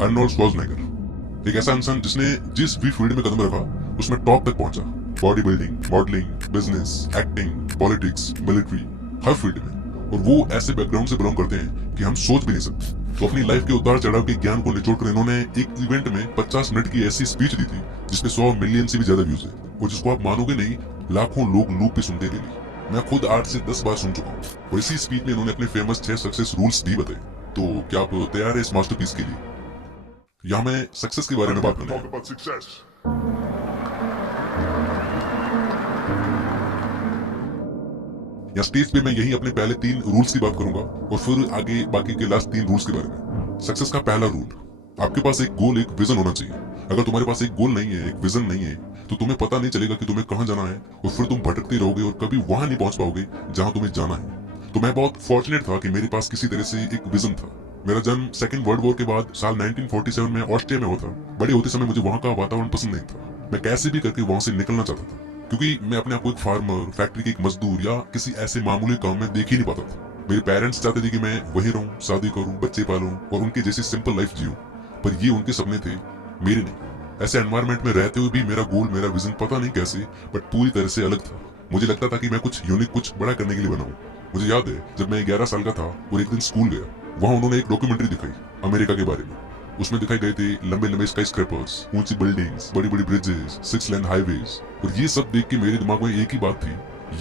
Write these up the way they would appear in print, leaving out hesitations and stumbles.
Arnold Schwarzenegger, एक ऐसा इंसान जिसने जिस भी फील्ड में कदम रखा उसमें टॉप तक पहुंचा। Body building, modelling, business, acting, politics, military, हर फील्ड में। और वो ऐसे बैकग्राउंड से बिलोंग करते हैं कि हम सोच भी नहीं सकते। तो अपनी लाइफ के उतार चढ़ाव के ज्ञान को निचोड़ कर इन्होंने एक इवेंट में 50 मिनट की ऐसी स्पीच दी थी जिसमें 100 मिलियन से भी ज्यादा व्यूज है, और जिसको आप मानोगे नहीं, लाखों लोग लूप पे सुनते डेली। मैं खुद 8 से 10 बार सुन चुका हूँ। और इसी स्पीच में इन्होंने अपने फेमस 6 सक्सेस रूल्स भी बताए। तो क्या आप तैयार है इस मास्टरपीस के लिए? यहाँ मैं सक्सेस के बारे में बात करना है। या स्टेज पे मैं यही अपने पहले 3 रूल्स की बात करूंगा और फिर आगे बाकी के लास्ट 3 रूल्स के बारे में। सक्सेस का पहला रूल, आपके पास एक गोल, एक विजन होना चाहिए। अगर तुम्हारे पास एक गोल नहीं है, एक विजन नहीं है, तो तुम्हें पता नहीं चलेगा कि तुम्हें कहाँ जाना है, और फिर तुम भटकते रहोगे और कभी वहां नहीं पहुंच पाओगे जहां तुम्हें जाना है। तो मैं बहुत फॉर्चुनेट था कि मेरे पास किसी तरह से एक विजन था। मेरा जन्म सेकेंड वर्ल्ड वॉर के बाद साल 1947 में ऑस्ट्रिया में हुआ था। बड़े होते समय मुझे वहां का वातावरण पसंद नहीं था। मैं कैसे भी करके वहां से निकलना चाहता था, क्योंकि मैं अपने आप को एक फार्मर, फैक्ट्री के एक मजदूर या किसी ऐसे मामूली काम में देख ही नहीं पाता था। मेरे पेरेंट्स चाहते थे कि मैं वहीं रहूं, शादी करूं, बच्चे पालूं और उनकी जैसी सिंपल लाइफ जीऊं, पर ये उनके सपने थे, मेरे नहीं। ऐसे एनवायरनमेंट में रहते हुए भी मेरा गोल, मेरा विजन पता नहीं कैसे बट पूरी तरह से अलग था। मुझे लगता था कि मैं कुछ यूनिक, कुछ बड़ा करने के लिए बना हूं। मुझे याद है जब मैं 11 साल का था और एक दिन स्कूल गया, वहां उन्होंने एक डॉक्यूमेंट्री दिखाई अमेरिका के बारे में। उसमें दिखाई गए थे लंबे लंबे स्काई स्क्रैपर्स, ऊंची बिल्डिंग्स, बड़ी बड़ी ब्रिजेस, 6 लेन हाईवेज। और ये सब देख के मेरे दिमाग में एक ही बात थी,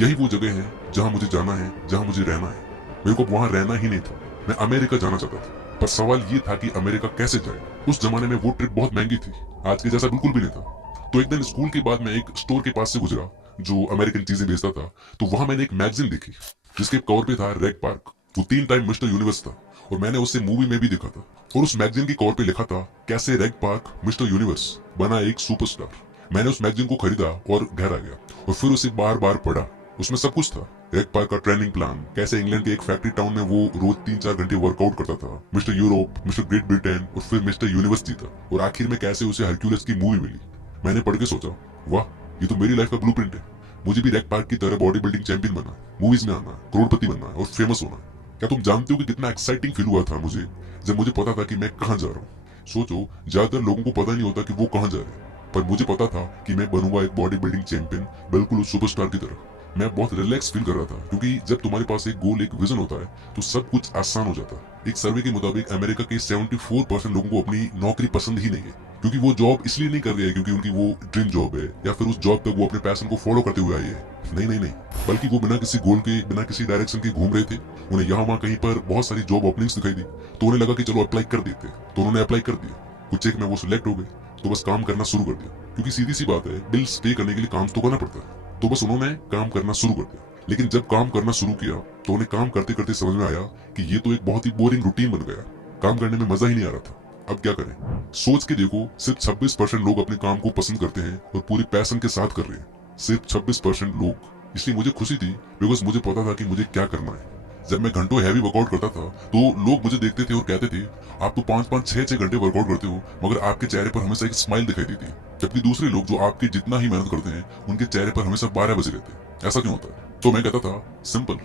यही वो जगह है जहां मुझे जाना है, जहां मुझे रहना है। मेरे को वहां रहना ही नहीं था, मैं अमेरिका जाना चाहता था। पर सवाल ये था कि अमेरिका कैसे जाए। उस जमाने में वो ट्रिप बहुत महंगी थी, आज के जैसा बिल्कुल भी नहीं था। तो एक दिन स्कूल के बाद मैं एक स्टोर के पास से गुजरा जो अमेरिकन चीजें बेचता था। तो वहां मैंने एक मैगजीन देखी जिसके कवर पे था रेग पार्क। वो 3 टाइम मिस्टर यूनिवर्स था और मैंने उससे मूवी में भी देखा था। और उस मैगजीन की कवर पे लिखा था कैसे रेग पार्क मिस्टर यूनिवर्स बना एक सुपरस्टार। मैंने उस मैगजीन को खरीदा और घर आ गया और फिर उसे बार बार पढ़ा। उसमें सब कुछ था, रेग पार्क का ट्रेनिंग प्लान, कैसे इंग्लैंड के एक फैक्ट्री टाउन में वो रोज 3-4 घंटे वर्कआउट करता था, mister Europe, mister great Britain और फिर मिस्टर यूनिवर्स जीता, और आखिर में कैसे उसे हरक्यूलिस की मूवी मिली। मैंने पढ़ के सोचा, वाह, ये तो मेरी लाइफ का ब्लूप्रिंट है। मुझे भी रेग पार्क की तरह बॉडी बिल्डिंग चैंपियन बनना, मूवीज में आना, करोड़पति बनना और फेमस होना। क्या तुम जानते हो कि कितना एक्साइटिंग फील हुआ था मुझे जब मुझे पता था कि मैं कहाँ जा रहा हूँ। सोचो, ज्यादातर लोगों को पता नहीं होता कि वो कहाँ जा रहे हैं, पर मुझे पता था कि मैं बनूंगा एक बॉडी बिल्डिंग चैंपियन, बिल्कुल उस सुपरस्टार की तरह। मैं बहुत रिलैक्स फील कर रहा था, क्योंकि जब तुम्हारे पास एक गोल, एक विजन होता है तो सब कुछ आसान हो जाता है। एक सर्वे के मुताबिक अमेरिका के 74% लोगों को अपनी नौकरी पसंद ही नहीं है, क्योंकि वो जॉब इसलिए नहीं कर रहे हैं क्योंकि उनकी वो ड्रीम जॉब है या फिर उस जॉब तक वो अपने पैशन को फॉलो करते हुए आए हैं। नहीं नहीं नहीं, बल्कि वो बिना किसी गोल के, बिना किसी डायरेक्शन के घूम रहे थे। उन्हें यहाँ वहाँ कहीं पर बहुत सारी जॉब ओपनिंग्स दिखाई दी, तो उन्हें लगा कि चलो अप्लाई कर देते। तो उन्होंने अप्लाई कर दिया, कुछ एक में वो सिलेक्ट हो गए, तो बस काम करना शुरू कर दिया, क्योंकि सीधी सी बात है, बिल्स पे करने के लिए काम तो करना पड़ता है। तो बस उन्होंने काम करना शुरू कर दिया। लेकिन जब काम करना शुरू किया तो उन्हें काम करते करते समझ में आया कि ये तो एक बहुत ही बोरिंग रूटीन बन गया, काम करने में मजा ही नहीं आ रहा था। अब क्या करें? सोच के देखो, सिर्फ 26% लोग अपने काम को पसंद करते हैं और पूरे पैशन के साथ कर रहे हैं, सिर्फ 26% लोग। इसलिए मुझे खुशी थी, बिकॉज मुझे पता था कि मुझे क्या करना है। जब मैं घंटों हैवी वर्कआउट करता था तो लोग मुझे देखते थे और कहते थे, आप तो 5-5, 6-6 घंटे वर्कआउट करते हो, मगर आपके चेहरे पर हमेशा एक स्माइल दिखाई देती। जबकि दूसरे लोग जो आपके जितना ही मेहनत करते हैं, उनके चेहरे पर हमेशा 12 बजे रहते हैं। ऐसा क्यों होता है? तो मैं कहता था, सिंपल,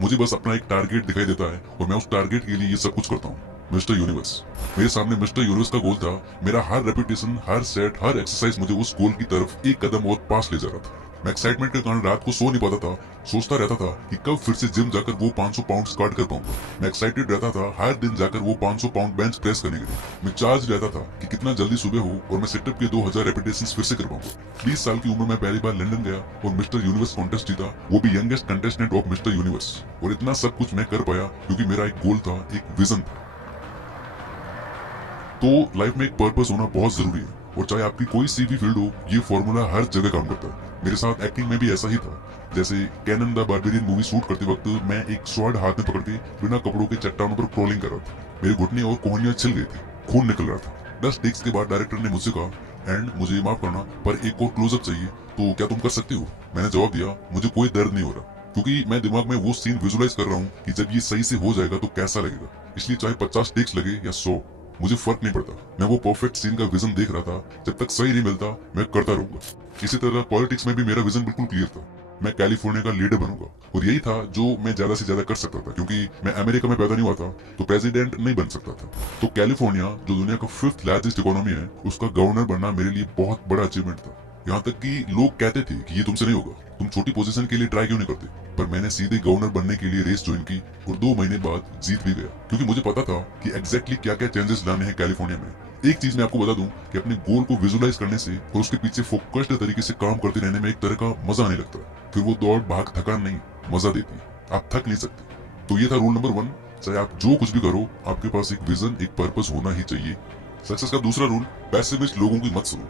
मुझे बस अपना एक टारगेट दिखाई देता है और मैं उस टारगेट के लिए ये सब कुछ करता हूँ। मिस्टर यूनिवर्स, मेरे सामने मिस्टर यूनिवर्स का गोल था। मेरा हर रेपिटेशन, हर सेट, हर एक्सरसाइज मुझे उस गोल की तरफ एक कदम और पास ले जा रहा था। मैं एक्साइटमेंट के कारण रात को सो नहीं पाता था, सोचता रहता था कि कब फिर से जिम जाकर वो 500 पाउंड स्क्वाट कर पाऊंगा। मैं एक्साइटेड रहता था हर दिन जाकर वो 500 पाउंड बेंच प्रेस करने के लिए। मैं चार्ज रहता था कि कितना जल्दी सुबह हो और मैं सेटअप के 2000 रेपिटेशंस फिर से कर पाऊंगा। 20 साल की उम्र में पहली बार लंदन गया और मिस्टर यूनिवर्स कॉन्टेस्ट जीता, वो भी youngest contestant of mister universe. और इतना सब कुछ मैं कर पाया क्योंकि मेरा एक गोल था, एक विजन था। तो लाइफ में एक पर्पस होना बहुत जरूरी है, और चाहे आपकी कोई सी भी फील्ड हो, ये फॉर्मूला हर जगह काम करता है। मेरे साथ एक्टिंग में भी ऐसा ही था। जैसे Conan the barbarian movie shoot करते वक्त मैं एक स्वॉर्ड हाथ में पकड़ के बिना कपड़ों के चट्टानों पर क्रॉलिंग कर रहा था। मेरे घुटने और कोहनियां छिल गई थी, खून निकल रहा था। 10 टेक्स के बाद डायरेक्टर ने मुझसे कहा, एंड मुझे माफ करना पर एक और क्लोजअप चाहिए, तो क्या तुम कर सकते हो? मैंने जवाब दिया, मुझे कोई दर्द नहीं हो रहा, क्योंकि मैं दिमाग में वो सीन विजुलाइज कर रहा हूँ कि जब ये सही से हो जाएगा तो कैसा लगेगा। इसलिए चाहे 50 टेक्स लगे या 100, मुझे फर्क नहीं पड़ता। मैं वो परफेक्ट सीन का विजन देख रहा था, जब तक सही नहीं मिलता मैं करता रहूंगा। इसी तरह पॉलिटिक्स में भी मेरा विजन बिल्कुल क्लियर था। मैं कैलिफोर्निया का लीडर बनूंगा। और यही था जो मैं ज्यादा से ज्यादा कर सकता था, क्योंकि मैं अमेरिका में पैदा नहीं हुआ था तो प्रेसिडेंट नहीं बन सकता था। तो कैलिफोर्निया जो दुनिया का 5th लार्जेस्ट इकोनॉमी है, उसका गवर्नर बनना मेरे लिए बहुत बड़ा अचीवमेंट था। यहाँ तक कि लोग कहते थे कि ये तुमसे नहीं होगा, तुम छोटी पोजीशन के लिए ट्राई क्यों नहीं करते। पर मैंने सीधे गवर्नर बनने के लिए रेस ज्वाइन की और 2 महीने बाद जीत भी गया, क्योंकि मुझे पता था कि एग्जैक्टली क्या क्या चेंजेस लाने हैं कैलिफोर्निया में। एक चीज मैं आपको बता दूं कि अपने गोल को विजुलाइज करने से और उसके पीछे फोकस्ड तरीके से काम करते रहने में एक तरह का मजा आने लगता है। फिर वो दौड़ भाग थकान नहीं, मजा देती है, आप थक नहीं सकते। तो ये था रूल नंबर 1, चाहे आप जो कुछ भी करो, आपके पास एक विजन, एक पर्पस होना ही चाहिए। सक्सेस का दूसरा रूल, पैसिमिस्ट लोगों की मत सुनो।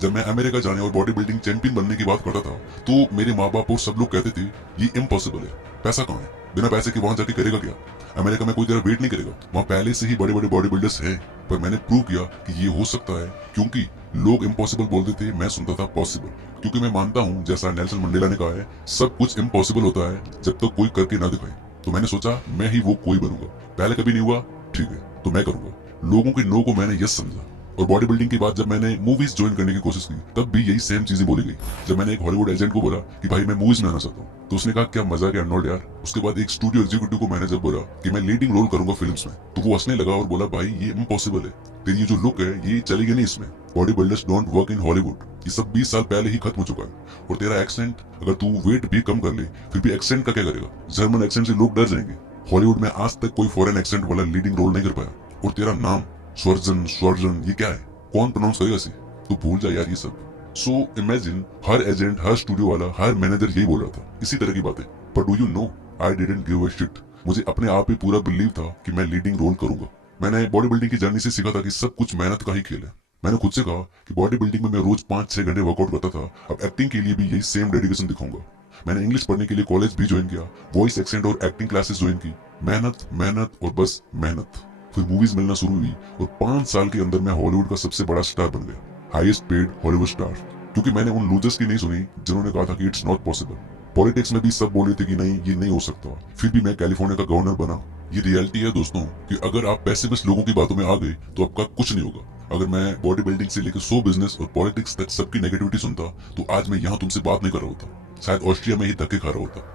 जब मैं अमेरिका जाने और बॉडी बिल्डिंग चैंपियन बनने की बात करता था तो मेरे माँ बाप और सब लोग कहते थे ये इम्पॉसिबल है, पैसा कहाँ है, बिना पैसे के वहां जाके करेगा क्या, अमेरिका में कोई तेरा वेट नहीं करेगा, वहाँ पहले से ही बड़े बड़े बॉडी बिल्डर्स हैं। पर मैंने प्रूव किया कि ये हो सकता है, क्योंकि लोग इम्पॉसिबल बोलते थे, मैं सुनता था पॉसिबल। क्योंकि मैं मानता हूँ, जैसा नेल्सन मंडेला ने कहा है, सब कुछ इम्पॉसिबल होता है जब तक कोई करके ना दिखाए। तो मैंने सोचा मैं ही वो कोई बनूंगा, पहले कभी नहीं हुआ, ठीक है तो मैं करूंगा। लोगों के नो को मैंने यस समझा। और बॉडी बिल्डिंग के बाद जब मैंने मूवीज ज्वाइन करने की कोशिश की, तब भी यही सेम चीजें बोली गई। जब मैंने एक हॉलीवुड एजेंट को बोला कि भाई मैं मूवीज में आना चाहता हूँ, तो उसने कहा क्या मजाक है अर्नोल्ड यार। उसके बाद एक स्टूडियो एग्जीक्यूटिव को मैंने जब बोला कि मैं लीडिंग रोल करूंगा फिल्म्स में, तो वो हंसने लगा और बोला भाई ये इम्पॉसिबल है, तेरी ये जो लुक है ये चलेगी नहीं इसमें, body builders don't work in Hollywood, ये सब 20 साल पहले ही खत्म हो चुका है। और तेरा एक्सेंट, अगर तू वेट भी कम कर ले फिर भी एक्सेंट का क्या करेगा, जर्मन एक्सेंट से लोग डर जाएंगे। हॉलीवुड में आज तक कोई फॉरेन एक्सेंट वाला लीडिंग रोल नहीं कर पाया। और तेरा नाम स्वर्जन स्वर्जन ये क्या है, कौन प्रोनाउंस करेगा इसे, तो भूल जा यार ये सब। सो इमेजिन हर एजेंट, हर स्टूडियो वाला, हर मैनेजर यही बोल रहा था, इसी तरह की बातें। पर do you know, I didn't give a shit. मुझे अपने आप ही पूरा बिलीव था कि मैं लीडिंग रोल करूंगा। मैंने बॉडी बिल्डिंग की जर्नी से सीखा था कि सब कुछ मेहनत का ही खेल है। मैंने खुद से कहा कि बॉडी बिल्डिंग में मैं रोज 5-6 घंटे वर्कआउट करता था, अब एक्टिंग के लिए भी यही सेम डेडिकेशन दिखाऊंगा। मैंने इंग्लिश पढ़ने के लिए कॉलेज भी ज्वाइन किया, वॉइस एक्सेंट और एक्टिंग क्लासेस ज्वाइन की, मेहनत मेहनत और बस मेहनत। फिर मूवीज मिलना शुरू हुई और 5 साल के अंदर मैं हॉलीवुड का सबसे बड़ा स्टार बन गया, हाईएस्ट पेड हॉलीवुड स्टार। क्योंकि मैंने उन लूजर्स की नहीं सुनी जिन्होंने कहा था कि इट्स नॉट पॉसिबल। पॉलिटिक्स में भी सब बोल रहे थे कि नहीं ये नहीं हो सकता, फिर भी मैं कैलिफोर्निया का गवर्नर बना। ये रियलिटी है दोस्तों कि अगर आप पैसिमिस्ट लोगों की बातों में आ गए तो आपका कुछ नहीं होगा। अगर मैं बॉडी बिल्डिंग से लेकर शो बिजनेस और पॉलिटिक्स तक सबकी नेगेटिविटी सुनता तो आज मैं यहाँ तुमसे बात नहीं कर रहा होता, शायद ऑस्ट्रिया में ही धक्के खा रहा होता।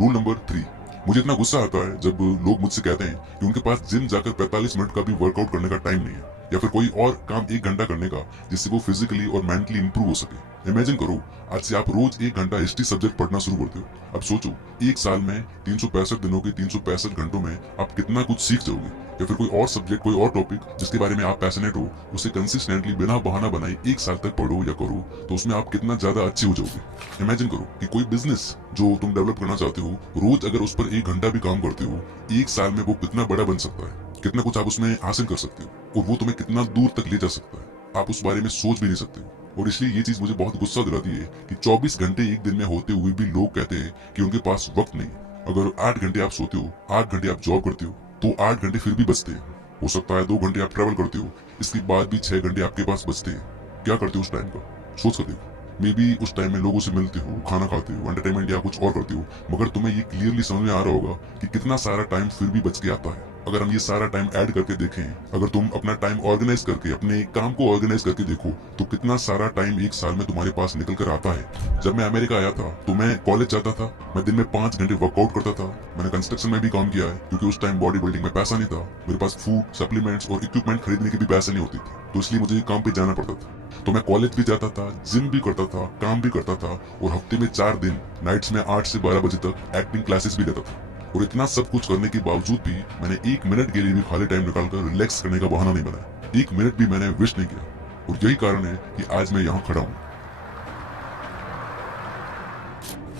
रूल नंबर 3, मुझे इतना गुस्सा आता है जब लोग मुझसे कहते हैं कि उनके पास जिम जाकर 45 मिनट का भी वर्कआउट करने का टाइम नहीं है, या फिर कोई और काम 1 घंटा करने का जिससे वो फिजिकली और मेंटली इंप्रूव हो सके। इमेजिन करो आज से आप रोज 1 घंटा हिस्ट्री सब्जेक्ट पढ़ना शुरू करते हो। अब सोचो 1 साल में 365 दिनों के 365 घंटों में आप कितना कुछ सीख जाओगे। या फिर कोई और सब्जेक्ट, कोई और टॉपिक जिसके बारे में आप पैशनेट हो, उसे कंसिस्टेंटली बिना बहाना बनाए 1 साल तक पढ़ो या करो, तो उसमें आप कितना ज्यादा अच्छे हो जाओगे। इमेजिन करो कि कोई बिजनेस जो तुम डेवलप करना चाहते हो, रोज अगर उस पर 1 घंटा भी काम करते हो, 1 साल में वो कितना बड़ा बन सकता है, कितना कुछ आप उसमें हासिल कर सकते हो और वो तुम्हें कितना दूर तक ले जा सकता है, आप उस बारे में सोच भी नहीं सकते हो। और इसलिए ये चीज मुझे बहुत गुस्सा दिलाती है कि 24 घंटे एक दिन में होते हुए भी लोग कहते हैं कि उनके पास वक्त नहीं। अगर 8 घंटे आप सोते हो, 8 घंटे आप जॉब करते हो, तो 8 घंटे फिर भी बचते हैं। हो सकता है 2 घंटे आप ट्रेवल करते हो, इसके बाद भी 6 घंटे आपके पास बचते हैं। क्या करते हो उस टाइम का, सोच कर देखो। मे बी उस टाइम में लोगों से मिलते हो, खाना खाते हो, एंटरटेनमेंट या कुछ और करते हो, मगर तुम्हें ये क्लियरली समझ में आ रहा होगा कि कितना सारा टाइम फिर भी बच के आता है। अगर हम ये सारा टाइम ऐड करके देखें, अगर तुम अपना टाइम ऑर्गेनाइज करके, अपने काम को ऑर्गेनाइज करके देखो, तो कितना सारा टाइम 1 साल में तुम्हारे पास निकल कर आता है। जब मैं अमेरिका आया था तो मैं कॉलेज जाता था, मैं दिन में 5 घंटे वर्कआउट करता था। मैंने कंस्ट्रक्शन में भी काम किया है, क्योंकि उस टाइम बॉडी बिल्डिंग में पैसा नहीं था, मेरे पास फूड, सप्लीमेंट्स और इक्विपमेंट खरीदने की भी पैसे नहीं होती थी, तो इसलिए मुझे काम पे जाना पड़ता था। तो मैं कॉलेज भी जाता था, जिम भी करता था, काम भी करता था, और हफ्ते में 4 दिन नाइट्स में 8 से 12 बजे तक एक्टिंग क्लासेस भी लेता था। और इतना सब कुछ करने के बावजूद भी मैंने 1 मिनट के लिए भी खाली टाइम निकालकर रिलैक्स करने का बहाना नहीं बनाया, 1 मिनट भी मैंने विश नहीं किया। और यही कारण है कि आज मैं यहाँ खड़ा हूँ।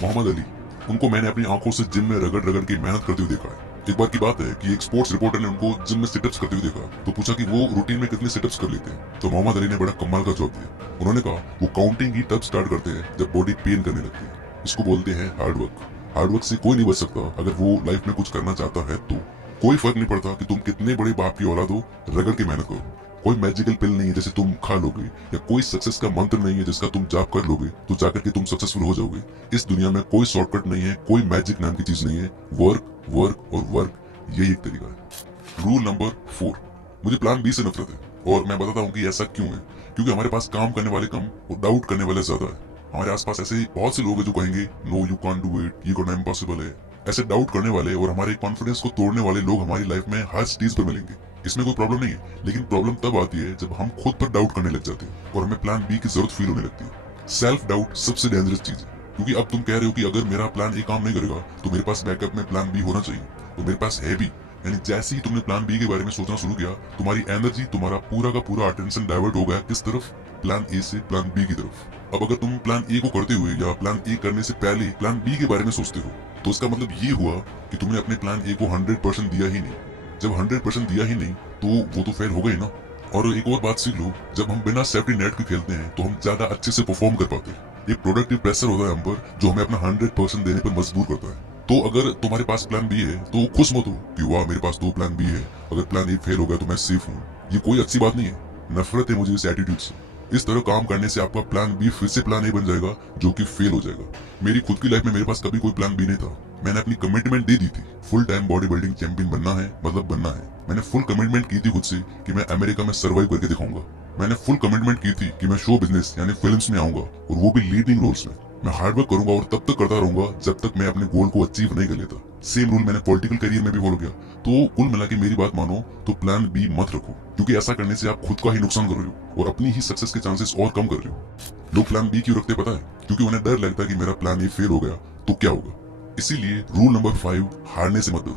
मोहम्मद अली, उनको मैंने अपनी आंखों से जिम में रगड़ रगड़ के मेहनत करते हुए देखा है। एक बार की बात है कि एक स्पोर्ट्स रिपोर्टर ने उनको जिम में सिटअप्स करते हुए देखा, तो पूछा कि वो रूटीन में कितने सिटअप्स कर लेते हैं। तो मोहम्मद अली ने बड़ा कमाल का जवाब दिया। उन्होंने कहा वो काउंटिंग ही तब स्टार्ट करते हैं जब बॉडी पेन करने लगती है। इसको बोलते हैं हार्डवर्क। हार्डवर्क से कोई नहीं बच सकता अगर वो लाइफ में कुछ करना चाहता है तो। कोई फर्क नहीं पड़ता कि तुम कितने बड़े बाप की औलाद हो, रगड़ के मेहनत करो। कोई मैजिकल पिल नहीं है जैसे तुम खा लोगे, या कोई सक्सेस का मंत्र नहीं है जिसका तुम जाप कर लोगे तो जाकर के तुम सक्सेसफुल हो जाओगे। इस दुनिया में कोई शॉर्टकट नहीं है, कोई मैजिक नाम की चीज नहीं है। वर्क वर्क और वर्क, यही एक तरीका है। रूल नंबर 4, मुझे प्लान बी से नफरत है, और मैं बताता हूँ कि ऐसा क्यों है। क्योंकि हमारे पास काम करने वाले कम और डाउट करने वाले ज्यादा है। हमारे आसपास ऐसे बहुत से लोग हैं जो कहेंगे no you can't do it, ये करना इम्पॉसिबल है। ऐसे डाउट करने वाले और हमारे कॉन्फिडेंस को तोड़ने वाले लोग हमारी लाइफ में हर स्टेज पर मिलेंगे। इसमें कोई प्रॉब्लम नहीं है, लेकिन प्रॉब्लम तब आती है जब हम खुद पर डाउट करने लग जाते हैं और हमें प्लान बी की जरूरत फील होने लगती है। सेल्फ डाउट सबसे डेंजरस चीज है, क्योंकि अब तुम कह रहे हो कि अगर मेरा प्लान ए काम नहीं करेगा तो मेरे पास बैकअप में प्लान बी होना चाहिए, तो मेरे पास है भी। यानी जैसे ही तुमने प्लान बी के बारे में सोचना शुरू किया, तुम्हारी एनर्जी, तुम्हारा पूरा का पूरा अटेंशन डाइवर्ट हो गया किस तरफ? प्लान ए से प्लान बी की तरफ। अब अगर तुम प्लान ए को करते हुए या प्लान ए करने से पहले प्लान बी के बारे में सोचते हो, तो इसका मतलब ये हुआ कि तुमने अपने प्लान ए को 100% दिया ही नहीं। जब 100% दिया ही नहीं तो वो तो फेल हो गई ना। और एक और बात सीख लो, जब हम बिना सेफ्टी नेट के खेलते हैं तो हम ज्यादा अच्छे से परफॉर्म कर पाते हैं। एक प्रोडक्टिव प्रेशर होता है हम पर, जो हमें अपना 100% देने पर मजबूर करता है। तो अगर तुम्हारे पास प्लान बी है तो खुश मत हो कि वाह मेरे पास 2 प्लान बी है, अगर प्लान ए फेल हो गया तो मैं सेफ हूँ। ये कोई अच्छी बात नहीं है। नफरत है मुझे इस एटीट्यूड से। इस तरह काम करने से आपका प्लान बी फिर से प्लान ए बन जाएगा, जो कि फेल हो जाएगा। मेरी खुद की लाइफ में मेरे पास कभी कोई प्लान बी नहीं था। मैंने अपनी कमिटमेंट दे दी थी, full time body building champion बनना है, मतलब बनना है। मैंने फुल कमिटमेंट की थी खुद से कि मैं अमेरिका में सर्वाइव करके दिखाऊंगा। मैंने फुल कमिटमेंट की थी कि मैं शो बिजनेस यानी फिल्म्स में आऊंगा, और वो भी लीडिंग रोल्स में। मैं हार्डवर्क करूंगा और तब तक करता रहूंगा जब तक मैं अपने गोल को अचीव नहीं कर लेता। सेम रूल मैंने पॉलिटिकल करियर में भी फॉलो किया। तो कुल मिला के मेरी बात मानो तो प्लान बी मत रखो, क्योंकि ऐसा करने से आप खुद का ही नुकसान कर रहे हो और अपनी ही सक्सेस के चांसेस और कम कर रहे हो। लोग प्लान बी क्यों रखते पता है? क्योंकि उन्हें डर लगता है कि मेरा प्लान ए फेल हो गया तो क्या होगा। इसीलिए रूल नंबर 5, हारने से मत डरो,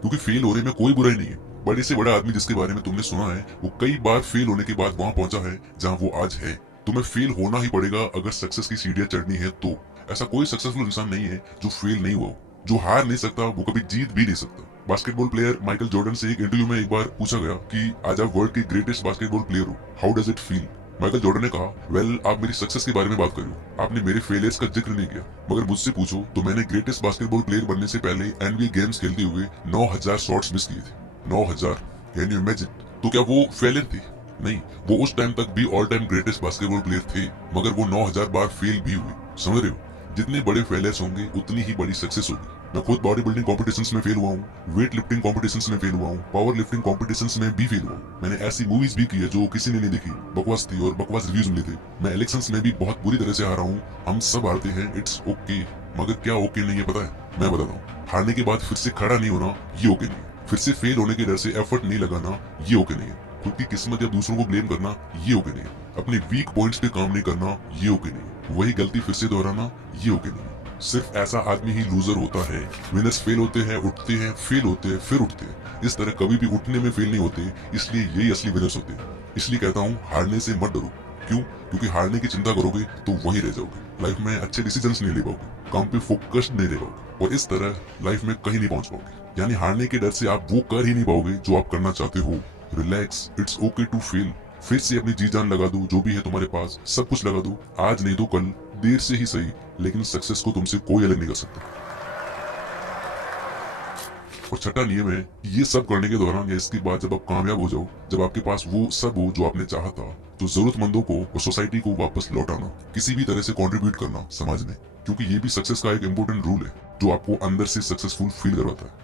क्योंकि फेल होने में कोई बुराई नहीं है। बड़े से बड़ा आदमी जिसके बारे में तुमने सुना है, वो कई बार फेल होने के बाद वहां पहुंचा है जहां वो आज है। तुम्हें फेल होना ही पड़ेगा अगर सक्सेस की सीढ़ियां चढ़नी है तो। ऐसा कोई सक्सेसफुल इंसान नहीं है जो फेल नहीं हुआ। जो हार नहीं सकता वो कभी जीत भी नहीं सकता। बास्केटबॉल प्लेयर माइकल जॉर्डन से एक इंटरव्यू में एक बार पूछा गया कि आज आप वर्ल्ड के ग्रेटेस्ट बास्केटबॉल प्लेयर हो, how does it feel? Michael Jordan ने कहा, वेल आप मेरी सक्सेस के बारे में बात कर रहे हो, आपने मेरे फेलियर्स का जिक्र नहीं किया। मगर मुझसे पूछो तो मैंने ग्रेटेस्ट बास्केटबॉल प्लेयर बनने से पहले एनबीए गेम्स खेलते हुए 9000 शॉट्स मिस किए थे। 9000, कैन यू इमेजिन? तो क्या वो फेलियर थी? नहीं, वो उस टाइम तक भी all time greatest basketball player थे, मगर वो 9000 बार फेल भी हुए। समझ रहे हो? जितने बड़े फेलियर्स होंगे उतनी ही बड़ी सक्सेस होगी। मैं खुद बॉडी बिल्डिंग कॉम्पिटिशन्स में फेल हुआ हूँ, वेट लिफ्टिंग कॉम्पिटिशन्स में फेल हुआ हूँ, पावर लिफ्टिंग कॉम्पिटिशन्स में भी फेल हुआ हूँ। मैंने ऐसी मूवीज भी की है जो किसी ने नहीं देखी, बकवास थी और बकवास रिव्यूज मिले थे। मैं इलेक्शंस में भी बहुत बुरी तरह से हारा हूँ। हम सब हारते हैं, इट्स ओके। मगर क्या ओके नहीं है पता है? मैं बताता हूँ। हारने के बाद फिर से खड़ा नहीं होना, ये ओके नहीं है। फिर से फेल होने के डर से एफर्ट नहीं लगाना, ये ओके नहीं है। खुद की किस्मत या दूसरों को ब्लेम करना, ये ओके नहीं है। अपने वीक पॉइंट्स पे काम नहीं करना, ये ओके नहीं है। वही गलती फिर से दोहराना, ये ओके नहीं है। सिर्फ ऐसा आदमी ही लूजर होता है। विनर्स फेल होते हैं, उठते हैं, फेल होते हैं, फिर उठते हैं। इस तरह कभी भी उठने में फेल नहीं होते, इसलिए यही असली विनर्स होते हैं। इसलिए कहता हूँ, हारने से मत डरो। क्यों? क्योंकि हारने की चिंता करोगे तो वहीं रह जाओगे। लाइफ में अच्छे डिसीजंस नहीं ले पाओगे, काम पे फोकस्ड नहीं रह पाओगे, और इस तरह लाइफ में कहीं नहीं पहुंच पाओगे। यानी हारने के डर से आप वो कर ही नहीं पाओगे जो आप करना चाहते हो। Relax, it's okay to fail. फिर से अपनी जी जान लगा दो, जो भी है तुम्हारे पास सब कुछ लगा दो। आज नहीं तो कल, देर से ही सही, लेकिन सक्सेस को तुमसे कोई अलग नहीं कर सकता। और छठा नियम है, ये सब करने के दौरान या इसके बाद जब आप कामयाब हो जाओ, जब आपके पास वो सब हो जो आपने चाहा था, तो जरूरतमंदों को और सोसाइटी को वापस लौटाना, किसी भी तरह से कंट्रीब्यूट करना समाज में, क्योंकि ये भी सक्सेस का एक इम्पोर्टेंट रूल है जो आपको अंदर से सक्सेसफुल फील करवाता है।